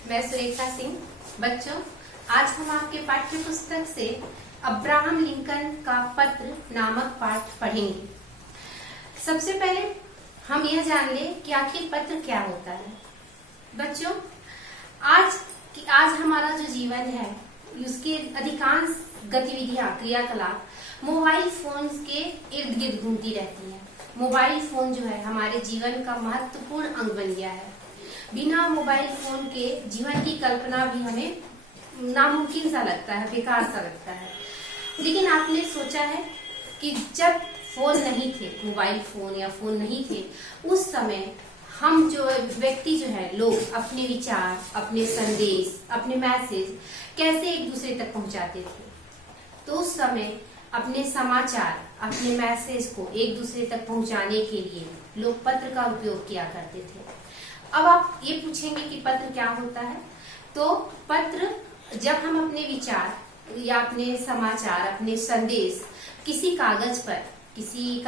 मैं सुरेखा सिंह। बच्चों, आज हम आपके पाठ्य पुस्तक से अब्राहम लिंकन का पत्र नामक पाठ पढ़ेंगे। सबसे पहले हम यह जान लें कि आखिर पत्र क्या होता है। बच्चों, आज हमारा जो जीवन है उसके अधिकांश गतिविधियां, क्रियाकलाप मोबाइल फोन के इर्द गिर्द घूमती रहती है। मोबाइल फोन जो है हमारे जीवन का महत्वपूर्ण अंग बन गया है। बिना मोबाइल फोन के जीवन की कल्पना भी हमें नामुमकिन सा लगता है, बेकार सा लगता है। लेकिन आपने सोचा है कि जब फोन नहीं थे, मोबाइल फोन या फोन नहीं थे, उस समय हम जो व्यक्ति जो है लोग अपने विचार, अपने संदेश, अपने मैसेज कैसे एक दूसरे तक पहुंचाते थे। तो उस समय अपने समाचार, अपने मैसेज को एक दूसरे तक पहुंचाने के लिए लोग पत्र का उपयोग किया करते थे। अब आप ये पूछेंगे कि पत्र क्या होता है। तो पत्र, जब हम अपने विचार या अपने समाचार, अपने संदेश किसी कागज पर, किसी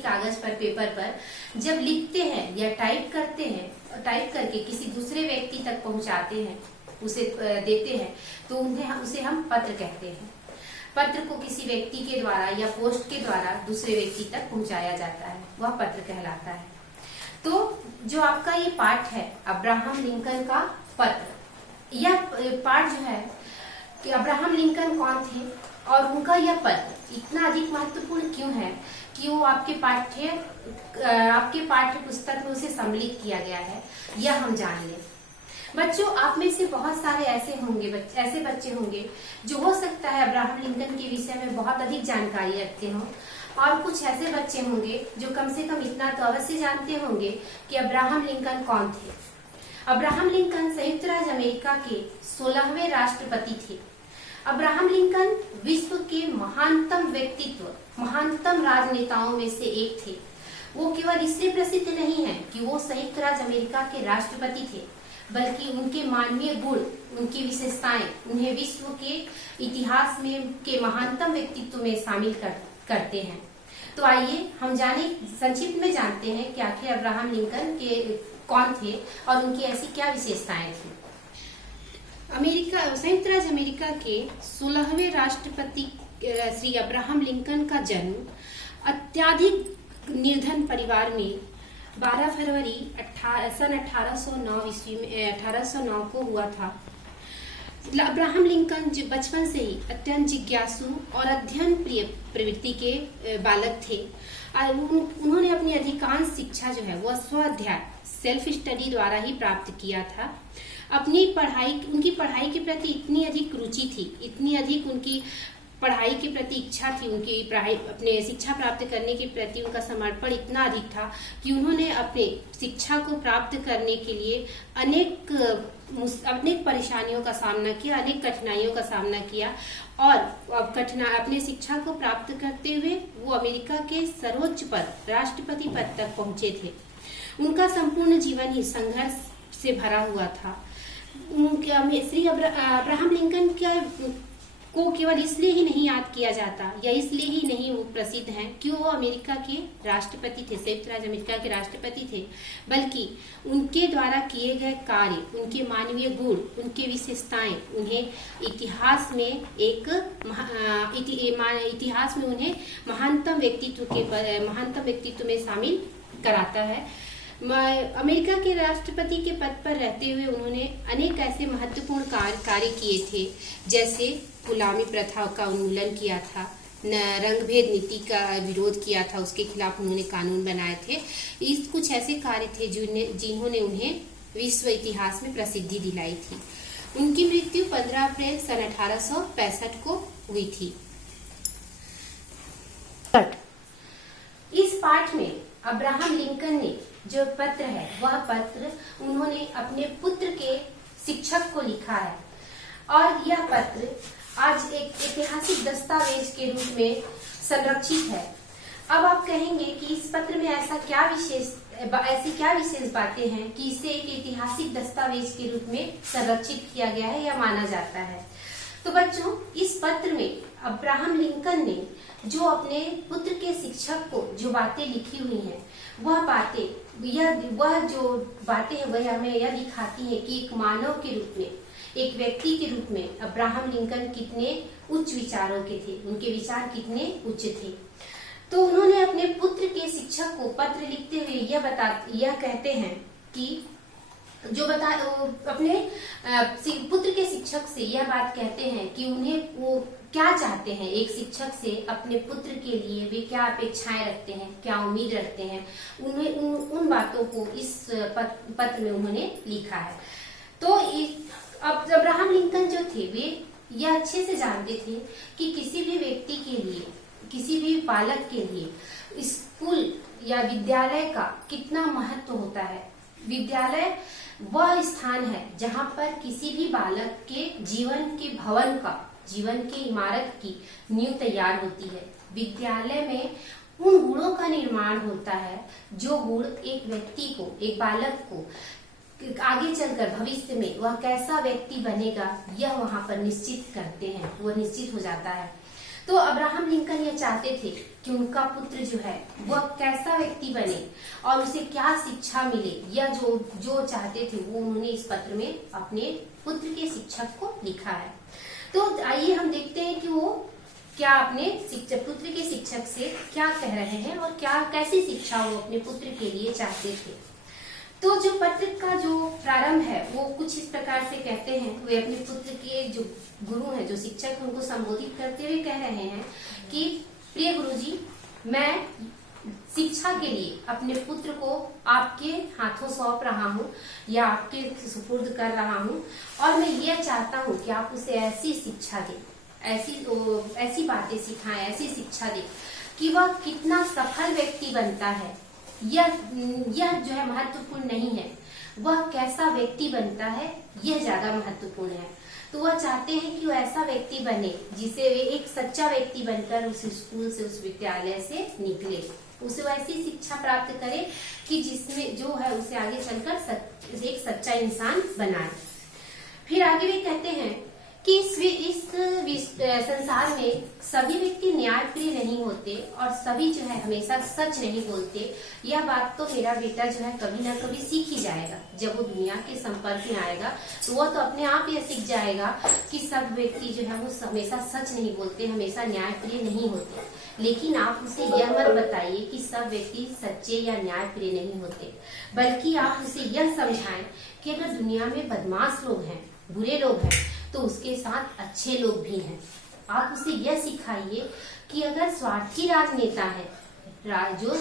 कागज पर, पेपर पर जब लिखते हैं या टाइप करते हैं, टाइप करके किसी दूसरे व्यक्ति तक पहुंचाते हैं, उसे देते हैं, तो उसे हम पत्र कहते हैं। पत्र को किसी व्यक्ति के द्वारा या पोस्ट के द्वारा दूसरे व्यक्ति तक पहुंचाया जाता है, वह पत्र कहलाता है। तो जो आपका ये पाठ है अब्राहम लिंकन का पत्र, यह पाठ जो है कि अब्राहम लिंकन कौन थे और उनका यह पत्र इतना अधिक महत्वपूर्ण क्यों है कि वो आपके पाठ्य पुस्तक में उसे सम्मिलित किया गया है, यह हम जान लें। बच्चों, आप में से बहुत सारे ऐसे बच्चे होंगे जो हो सकता है अब्राहम लिंकन के विषय में बहुत अधिक जानकारी रखते हों, और कुछ ऐसे बच्चे होंगे जो कम से कम इतना तो अवश्य जानते होंगे कि अब्राहम लिंकन कौन थे। अब्राहम लिंकन संयुक्त राज्य अमेरिका के 16वें राष्ट्रपति थे। अब्राहम लिंकन विश्व के महानतम व्यक्तित्व, महानतम राजनेताओं में से एक थे। वो केवल इसलिए प्रसिद्ध नहीं है कि वो संयुक्त राज्य अमेरिका के राष्ट्रपति थे, बल्कि उनके मानवीय गुण, उनकी विशेषताएं उन्हें विश्व के इतिहास में के महानतम व्यक्तित्व में शामिल करते हैं। तो आइए हम संक्षिप्त में जानते हैं कि आखिर अब्राहम लिंकन के कौन थे और उनकी ऐसी क्या विशेषताएं थी। संयुक्त राज्य अमेरिका के 16वें राष्ट्रपति श्री अब्राहम लिंकन का जन्म अत्यधिक निर्धन परिवार में 12 फरवरी सन 1809 को हुआ था। अब्राहम लिंकन बचपन से ही अत्यंत जिज्ञासु और अध्ययन प्रिय प्रवृत्ति के बालक थे। उन्होंने अपनी अधिकांश शिक्षा जो है वह स्वाध्याय, सेल्फ स्टडी द्वारा ही प्राप्त किया था। उनकी पढ़ाई के प्रति इतनी अधिक रुचि थी, इतनी अधिक उनकी पढ़ाई के प्रति इच्छा थी, अपने शिक्षा प्राप्त करने के प्रति उनका समर्पण इतना अधिक था कि उन्होंने अपने शिक्षा को प्राप्त करने के लिए अनेक परेशानियों का सामना किया, अनेक कठिनाइयों का सामना किया, और अपने शिक्षा को प्राप्त करते हुए वो अमेरिका के सर्वोच्च पद, राष्ट्रपति पद तक पहुंचे थे। उनका संपूर्ण जीवन ही संघर्ष से भरा हुआ था। श्री अब्राहम लिंकन को केवल इसलिए ही नहीं याद किया जाता या इसलिए ही नहीं वो प्रसिद्ध हैं कि वो अमेरिका के राष्ट्रपति थे, संयुक्त राज्य अमेरिका के राष्ट्रपति थे, बल्कि उनके द्वारा किए गए कार्य, उनके मानवीय गुण, उनके विशेषताएं उन्हें इतिहास में उन्हें महानतम व्यक्तित्व में शामिल कराता है। अमेरिका के राष्ट्रपति के पद पर रहते हुए उन्होंने अनेक ऐसे महत्वपूर्ण कार्य किए थे, जैसे गुलामी प्रथा का उन्मूलन किया था, रंगभेद नीति का विरोध किया था, उसके खिलाफ उन्होंने कानून बनाए थे। कुछ ऐसे कार्य थे जिन्होंने उन्हें विश्व इतिहास में प्रसिद्धि दिलाई थी। उनकी मृत्यु 15 अप्रैल सन 1865 को हुई थी। इस पाठ में अब्राहम लिंकन ने जो पत्र है वह पत्र उन्होंने अपने पुत्र के शिक्षक को लिखा है, और यह पत्र आज एक ऐतिहासिक दस्तावेज के रूप में संरक्षित है। अब आप कहेंगे कि इस पत्र में ऐसी क्या विशेष बातें हैं कि इसे एक ऐतिहासिक दस्तावेज के रूप में संरक्षित किया गया है या माना जाता है। तो बच्चों, इस पत्र में अब्राहम लिंकन ने जो अपने पुत्र के शिक्षक को जो बातें लिखी हुई हैं, वह बातें वह जो बातें हैं वह हमें यह दिखाती है कि एक मानव के रूप में, एक व्यक्ति के रूप में अब्राहम लिंकन कितने उच्च विचारों के थे, उनके विचार कितने उच्च थे। तो उन्होंने अपने पुत्र के शिक्षक को पत्र लिखते हुए यह कहते हैं कि अपने पुत्र के शिक्षक से यह बात कहते हैं कि उन्हें वो क्या चाहते हैं, एक शिक्षक से अपने पुत्र के लिए वे क्या अपेक्षाएं रखते हैं, क्या उम्मीद रखते हैं, उन्हें उन बातों को इस पत्र में उन्होंने लिखा है। तो अब अब्राहम लिंकन जो थे वे यह अच्छे से जानते थे कि किसी भी व्यक्ति के लिए, किसी भी बालक के लिए स्कूल या विद्यालय का कितना महत्व होता है। विद्यालय वह स्थान है जहाँ पर किसी भी बालक के जीवन के भवन का, जीवन की इमारत की नींव तैयार होती है। विद्यालय में उन गुणों का निर्माण होता है जो गुण एक व्यक्ति को, एक बालक को आगे चलकर भविष्य में वह कैसा व्यक्ति बनेगा यह वहां पर निश्चित करते हैं, वह निश्चित हो जाता है। तो अब्राहम लिंकन ये चाहते थे कि उनका पुत्र जो है वह कैसा व्यक्ति बने और उसे क्या शिक्षा मिले, यह जो चाहते थे वो उन्होंने इस पत्र में अपने पुत्र के शिक्षक को लिखा है। तो आइए हम देखते हैं कि वो क्या अपने पुत्र के शिक्षक से क्या कह रहे हैं और क्या कैसी शिक्षा वो अपने पुत्र के लिए चाहते थे। तो जो पत्र का जो प्रारंभ है वो कुछ इस प्रकार से कहते हैं। वे अपने पुत्र के जो गुरु हैं, जो शिक्षक हैं, उनको संबोधित करते हुए कह रहे हैं कि प्रिय गुरुजी, मैं शिक्षा के लिए अपने पुत्र को आपके हाथों सौंप रहा हूँ या आपके सुपुर्द कर रहा हूँ और मैं ये चाहता हूँ कि आप उसे ऐसी शिक्षा दें, ऐसी बातें सिखाएं, ऐसी शिक्षा दें कि वह कितना सफल व्यक्ति बनता है। यह जो है महत्वपूर्ण नहीं है, वह कैसा व्यक्ति बनता है यह ज्यादा महत्वपूर्ण है। तो वह चाहते हैं कि वो ऐसा व्यक्ति बने जिसे वे एक सच्चा व्यक्ति बनकर उस स्कूल से, उस विद्यालय से निकले, उसे वैसी शिक्षा प्राप्त करे कि जिसमें जो है उसे आगे चलकर एक सच्चा इंसान बनाए। फिर आगे वे कहते हैं कि इस संसार में सभी व्यक्ति न्यायप्रिय नहीं होते और सभी जो है हमेशा सच नहीं बोलते। यह बात तो मेरा बेटा जो है कभी ना कभी सीख ही जाएगा। जब वो दुनिया के संपर्क में आएगा तो वह तो अपने आप यह सीख जाएगा कि सब व्यक्ति जो है वो हमेशा सच नहीं बोलते, हमेशा न्यायप्रिय नहीं होते। लेकिन आप उसे यह मत बताइए कि सब व्यक्ति सच्चे या न्यायप्रिय नहीं होते, बल्कि आप उसे यह समझाएं कि अगर दुनिया में बदमाश लोग हैं, बुरे लोग हैं, तो उसके साथ अच्छे लोग भी हैं। आप उसे यह सिखाइए कि अगर स्वार्थी राजनेता है, जो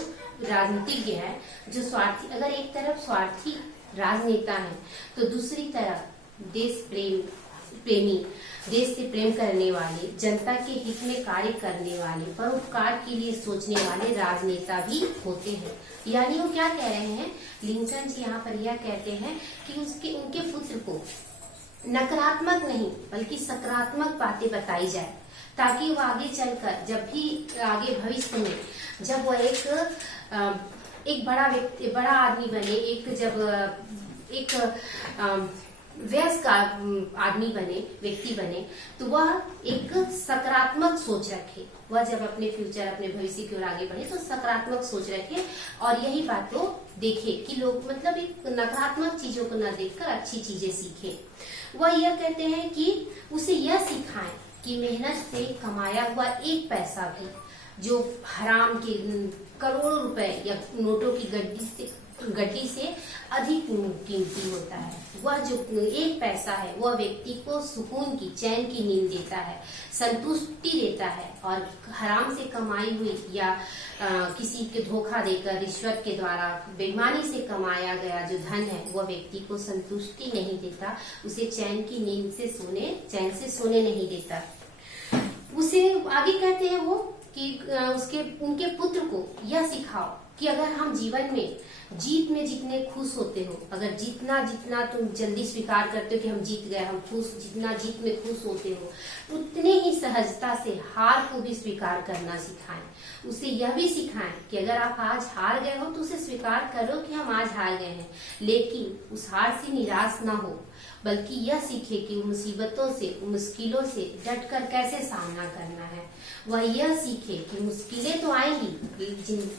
राजनीतिज्ञ है, जो स्वार्थी, अगर एक तरफ स्वार्थी राजनेता है तो दूसरी तरफ प्रेमी, देश से प्रेम करने वाले, जनता के हित में कार्य करने वाले, परोपकार के लिए सोचने वाले राजनेता भी होते हैं। यानी वो क्या कह रहे हैं, लिंकन जी यहाँ पर यह कहते हैं कि उनके पुत्र को नकारात्मक नहीं बल्कि सकारात्मक बातें बताई जाए, ताकि वो आगे चलकर जब भी आगे भविष्य में जब वो एक बड़ा व्यक्ति, बड़ा आदमी बने, एक वयस्क आदमी बने, व्यक्ति बने, तो वह एक सकारात्मक सोच रखे। वह जब अपने फ्यूचर, अपने भविष्य की ओर आगे बढ़े तो सकारात्मक सोच रखे और यही बात वो देखे कि लोग मतलब एक नकारात्मक चीजों को न देखकर अच्छी चीजें सीखे। वह यह कहते हैं कि उसे यह सिखाएं कि मेहनत से कमाया हुआ एक पैसा भी जो हराम के करोड़ों रुपए या नोटों की गड्डी से अधिक कीमती होता है। वह जो एक पैसा है वह व्यक्ति को सुकून की, चैन की नींद देता है, संतुष्टि देता है। और हराम से कमाई हुई या किसी के धोखा देकर, रिश्वत के द्वारा, बेईमानी से कमाया गया जो धन है वह व्यक्ति को संतुष्टि नहीं देता, उसे चैन की नींद से चैन से सोने नहीं देता। उसे आगे कहते हैं वो कि उनके पुत्र को यह सिखाओ कि अगर हम जीवन में जीत में जितने खुश होते हो, अगर जितना तुम जल्दी स्वीकार करते हो कि हम जीत गए, हम खुश, जितना जीत में खुश होते हो, उतने ही सहजता से हार को भी स्वीकार करना सिखाएं। उसे यह भी सिखाएं कि अगर आप आज हार गए हो तो उसे स्वीकार करो कि हम आज हार गए हैं, लेकिन उस हार से निराश ना हो, बल्कि यह सीखे कि मुसीबतों से, मुश्किलों से डटकर कैसे सामना करना है। वह यह सीखे कि मुश्किलें तो आएंगी,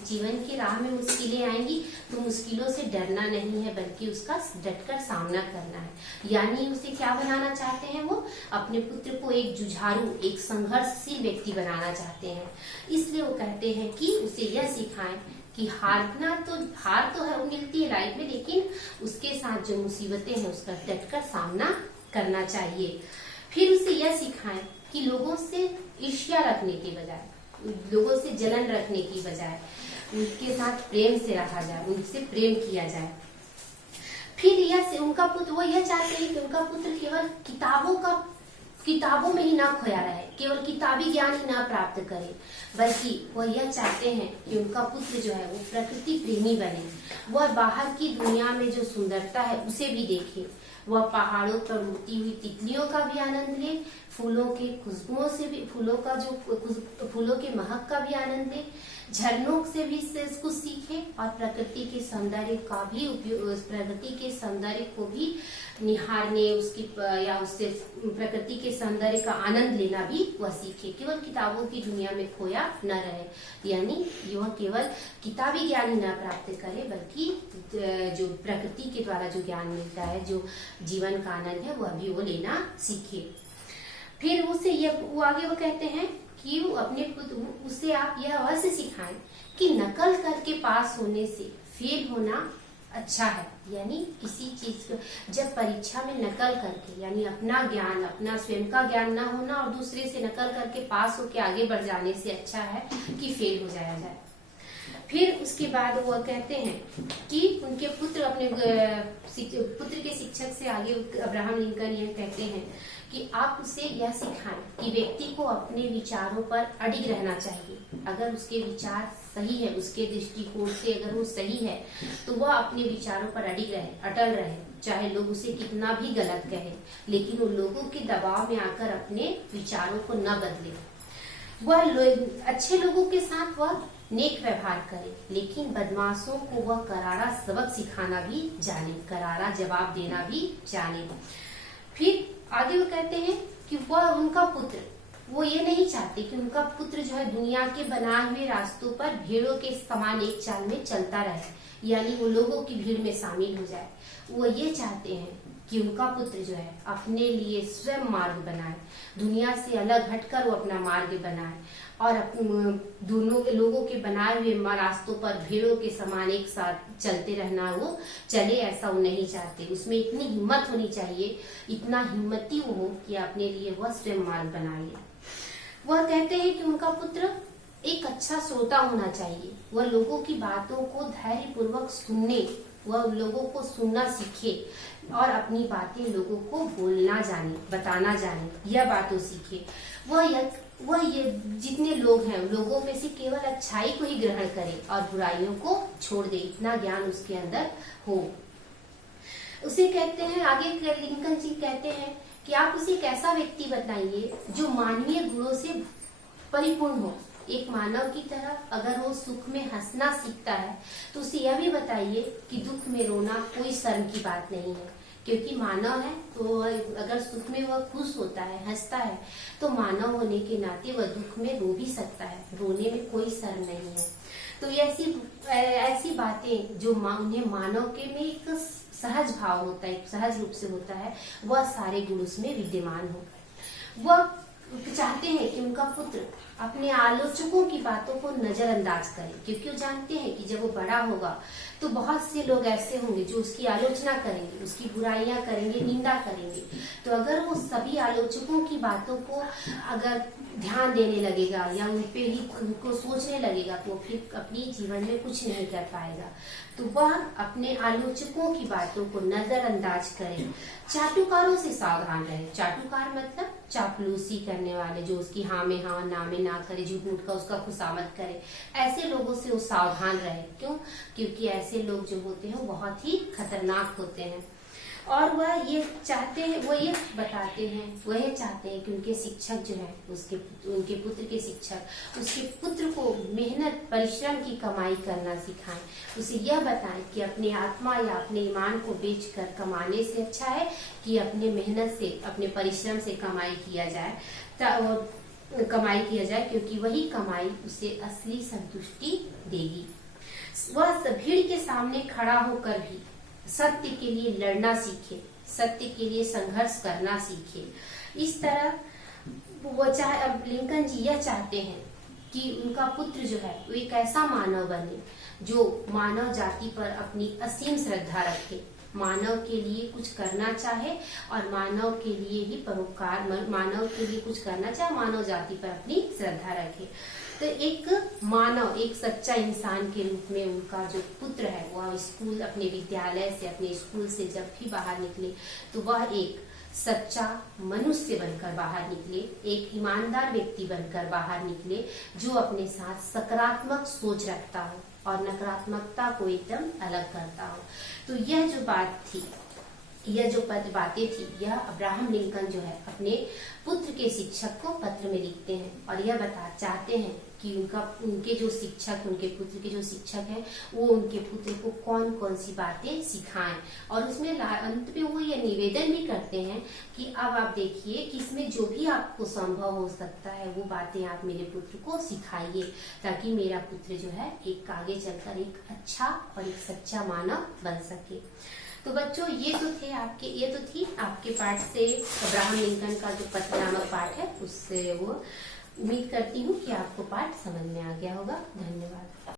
जीवन की राह में मुश्किलें आएंगी, तो मुश्किलों से डरना नहीं है बल्कि उसका डटकर सामना करना है। यानी उसे क्या बनाना चाहते हैं, वो अपने पुत्र को एक जुझारू, एक संघर्षशील व्यक्ति बनाना चाहते हैं। इसलिए वो कहते हैं कि उसे यह सिखाएं कि हार तो है, मिलती है लाइफ में, लेकिन उसके साथ जो मुसीबतें हैं उसका डटकर सामना करना चाहिए। फिर उसे यह सिखाएं कि लोगों से ईर्ष्या रखने के बजाय, लोगों से जलन रखने की बजाय उनके साथ प्रेम से रहा जाए, उनसे प्रेम किया जाए। फिर उनका पुत्र वो यह चाहते हैं कि उनका पुत्र केवल किताबों में ही ना खोया रहे, केवल किताबी ज्ञान ही ना प्राप्त करे, बल्कि वह यह चाहते हैं कि उनका पुत्र जो है वो प्रकृति प्रेमी बने। वह बाहर की दुनिया में जो सुंदरता है उसे भी देखे, वह पहाड़ों पर उड़ती हुई तितलियों का भी आनंद ले, फूलों के खुशबुओं से भी, फूलों के महक का भी आनंद ले, झरनों से भी कुछ सीखे और प्रकृति के सौंदर्य का भी उपयोग, प्रकृति के सौंदर्य को भी निहारने, उससे प्रकृति के सौंदर्य का आनंद लेना भी वह सीखे। केवल किताबों की दुनिया में खोया न रहे, यानी यह केवल किताबी ज्ञान ही न प्राप्त करे, बल्कि जो प्रकृति के द्वारा जो ज्ञान मिलता है, जो जीवन का आनंद है, वह भी वो लेना सीखे। फिर वो आगे कहते हैं कि वो उसे आप यह अवश्य सिखाएं कि नकल करके पास होने से फेल होना अच्छा है। यानी किसी चीज को जब परीक्षा में नकल करके, यानी अपना ज्ञान, अपना स्वयं का ज्ञान ना होना और दूसरे से नकल करके पास होके आगे बढ़ जाने से अच्छा है कि फेल हो जाया जाए। फिर उसके बाद वो कहते हैं कि उनके पुत्र के शिक्षक से आगे अब्राहम लिंकन यह कहते हैं कि आप उसे यह सिखाएं कि व्यक्ति को अपने विचारों पर अडिग रहना चाहिए। अगर उसके विचार सही है, उसके दृष्टिकोण से अगर वो सही है, तो वह अपने विचारों पर अडिग रहे, अटल रहे, चाहे लोग उसे कितना भी गलत कहे, लेकिन वो लोगों के दबाव में आकर अपने विचारों को न बदले। वह अच्छे लोगों के साथ वह नेक व्यवहार करे, लेकिन बदमाशों को वह करारा सबक सिखाना भी जाने, करारा जवाब देना भी जाने। फिर आगे वो कहते हैं कि वह उनका पुत्र, वो ये नहीं चाहते कि उनका पुत्र जो है दुनिया के बनाए हुए रास्तों पर भेड़ों के समान एक चाल में चलता रहे, यानी वो लोगों की भीड़ में शामिल हो जाए। वो ये चाहते हैं कि उनका पुत्र जो है अपने लिए स्वयं मार्ग बनाए, दुनिया से अलग हटकर वो अपना मार्ग बनाए और दोनों लोगों के बनाए हुए रास्तों पर भेड़ों के समान एक साथ चलते रहना वो चले, ऐसा वो नहीं चाहते। उसमें इतनी हिम्मत होनी चाहिए, इतना हिम्मती वो हो कि अपने लिए वह स्वयं मार्ग बनाए। वह कहते हैं कि उनका पुत्र एक अच्छा श्रोता होना चाहिए, वह लोगों की बातों को धैर्यपूर्वक सुनने, वह लोगों को सुनना सीखे और अपनी बातें लोगों को बोलना जाने, बताना जाने, यह बातों सीखे। वह ये जितने लोग हैं, लोगों में से केवल अच्छाई को ही ग्रहण करे और बुराइयों को छोड़ दे, इतना ज्ञान उसके अंदर हो। उसे कहते हैं आगे लिंकन जी कहते हैं कि आप उसे एक ऐसा व्यक्ति बताइए जो मानवीय गुणों से परिपूर्ण हो। एक मानव की तरह अगर वो सुख में हंसना सीखता है, तो उसे यह भी बताइए कि दुख में रोना कोई शर्म की बात नहीं है, क्योंकि मानव है तो अगर सुख में वह खुश होता है, हंसता है, तो मानव होने के नाते वह दुख में रो भी सकता है, रोने में कोई शर्म नहीं है। तो ऐसी बातें जो उन्हें मानव के में एक सहज भाव होता है, सहज रूप से होता है, वह सारे गुण उसमें विद्यमान हो। वह चाहते हैं कि उनका पुत्र अपने आलोचकों की बातों को नजरअंदाज करे, क्योंकि वो जानते हैं कि जब वो बड़ा होगा तो बहुत से लोग ऐसे होंगे जो उसकी आलोचना करेंगे, उसकी बुराइयां करेंगे, निंदा करेंगे। तो अगर वो सभी आलोचकों की बातों को अगर ध्यान देने लगेगा या उन पे ही उनको सोचने लगेगा, तो फिर अपनी जीवन में कुछ नहीं कर पाएगा। तो वह अपने आलोचकों की बातों को नजरअंदाज करे, चाटुकारों से सावधान रहे। चाटुकार मतलब चापलूसी करने वाले, जो उसकी हाँ में हाँ, ना में ना करे, झूठ मूठ का उसका खुशामद करे, ऐसे लोगों से वो सावधान रहे। क्यों? क्योंकि ऐसे लोग जो होते हैं वो बहुत ही खतरनाक होते हैं। और वह ये चाहते हैं, वो ये बताते हैं, वह ये चाहते हैं कि उनके शिक्षक जो है, उनके पुत्र के शिक्षक उसके पुत्र को मेहनत परिश्रम की कमाई करना सिखाएं। उसे यह बताएं कि अपने आत्मा या अपने ईमान को बेचकर कमाने से अच्छा है कि अपने मेहनत से, अपने परिश्रम से कमाई किया जाए, क्योंकि वही कमाई उसे असली संतुष्टि देगी। वह भीड़ के सामने खड़ा होकर भी सत्य के लिए लड़ना सीखे, सत्य के लिए संघर्ष करना सीखे। इस तरह वो अब लिंकन जी यह चाहते हैं कि उनका पुत्र जो है वो एक ऐसा मानव बने जो मानव जाति पर अपनी असीम श्रद्धा रखे, मानव के लिए कुछ करना चाहे और मानव के लिए ही परोपकार, मानव के लिए कुछ करना चाहे, मानव जाति पर अपनी श्रद्धा रखे। तो एक मानव, एक सच्चा इंसान के रूप में उनका जो पुत्र है वह स्कूल, अपने विद्यालय से, अपने स्कूल से जब भी बाहर निकले तो वह एक सच्चा मनुष्य बनकर बाहर निकले, एक ईमानदार व्यक्ति बनकर बाहर निकले, जो अपने साथ सकारात्मक सोच रखता हो और नकारात्मकता को एकदम अलग करता हो। तो यह जो बात थी, यह जो बातें थी, यह अब्राहम लिंकन जो है अपने पुत्र के शिक्षक को पत्र में लिखते हैं और यह चाहते हैं कि उनके जो शिक्षक, उनके पुत्र के जो शिक्षक हैं वो उनके पुत्र को कौन कौन सी बातें सिखाएं। और उसमें अंत में वो ये निवेदन भी करते हैं कि अब आप देखिए कि इसमें जो भी आपको संभव हो सकता है वो बातें आप मेरे पुत्र को सिखाइए, ताकि मेरा पुत्र जो है एक आगे चलकर एक अच्छा और एक सच्चा मानव बन सके। तो बच्चों ये तो थी आपके पाठ से अब्राहम लिंकन का जो पत्र नामक पाठ है, उससे वो उम्मीद करती हूँ कि आपको पाठ समझ में आ गया होगा। धन्यवाद।